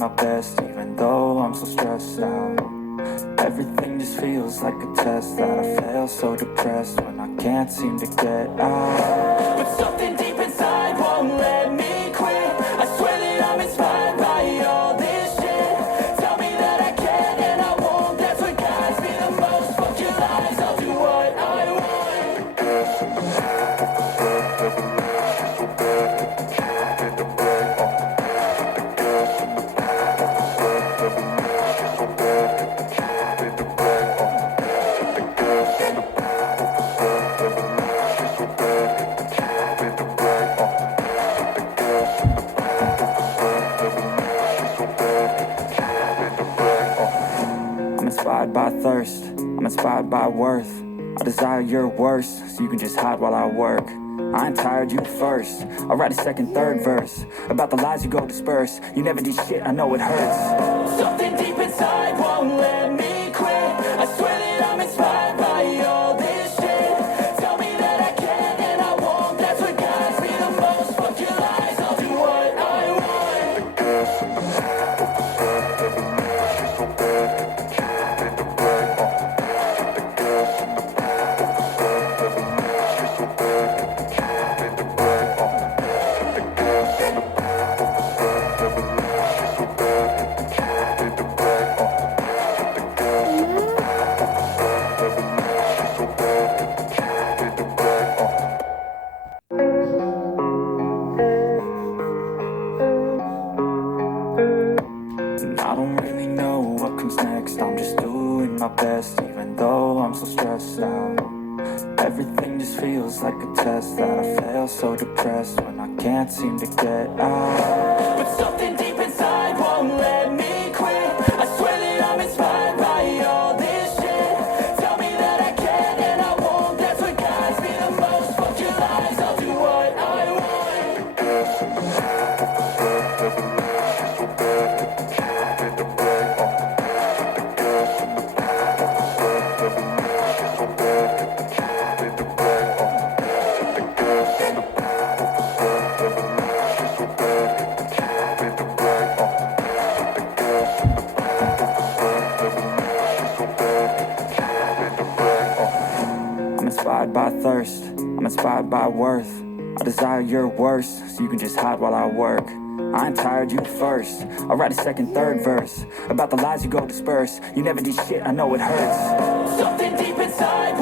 my best, even though I'm so stressed out. Everything just feels like a test that I fail, so depressed when I can't seem to get out. But something deep inside won't let me quit. I swear that I'm inspired by all this shit. Tell me that I can and I won't, that's what guides me the most. Fuck your lies, I'll do what I want. Gas in the back of the bed, never leave, she's so bad, hit the gym, hit the bag, hit the gas in the back of the bed, never leave, she's so bad, hit the gym, hit the bag, hit the gas in the back of the bed, never leave, she's so bad, hit the gym, hit the bag, hit the gas in the back of the bed, never leave, she's so bad, hit the gym, hit the bag. I'm inspired by thirst, I'm inspired by worth. I desire your worst, so you can just hide while I work. I ain't tired, you first. I'll write a second, third verse about the lies you go disperse. You never did shit, I know it hurts. Something deep inside won't let me quit. I swear that I'm inspired by all this shit. Tell me that I can and I won't, that's what guides me the most. Fuck your lies, I'll do what I want. The gas in the back of the bed, never leave, she's so bad, hit the gym, hit the bag, hit the gas in the back of the bed, never leave, she's so bad, hit the gym, hit the bag, hit the gas in the back of the bed, never leave, she's so bad, hit the gym, hit the bag, hit the gas in the back of the bed, never leave, she's so bad, hit the gym, hit the bag. And I don't really know what comes next, I'm just doing my best, even though I'm so stressed out. Everything just feels like a test that I fail, so depressed when I can't seem to get out. But something deep inside won't let me quit. I swear that I'm inspired by all this shit. Tell me that I can and I won't, that's what guides me the most. Fuck your lies, I'll do what I want. The gas in the back of the bed, never leave, she's so bad, hit the gym, hit the bag, hit the gas in the back of the bed, never leave, she's so bad, hit the gym, hit the bag, hit the gas in the back of the bed, never leave, she's so bad, hit the gym, hit the bag, hit the gas in the back of the bed, never leave, she's so bad, hit the gym, hit the bag. I'm inspired by thirst, I'm inspired by worth. I desire your worst, so you can just hide while I work. I ain't tired, you first. I'll write a second, third verse about the lies you go disperse. You never did shit, I know it hurts. Something deep inside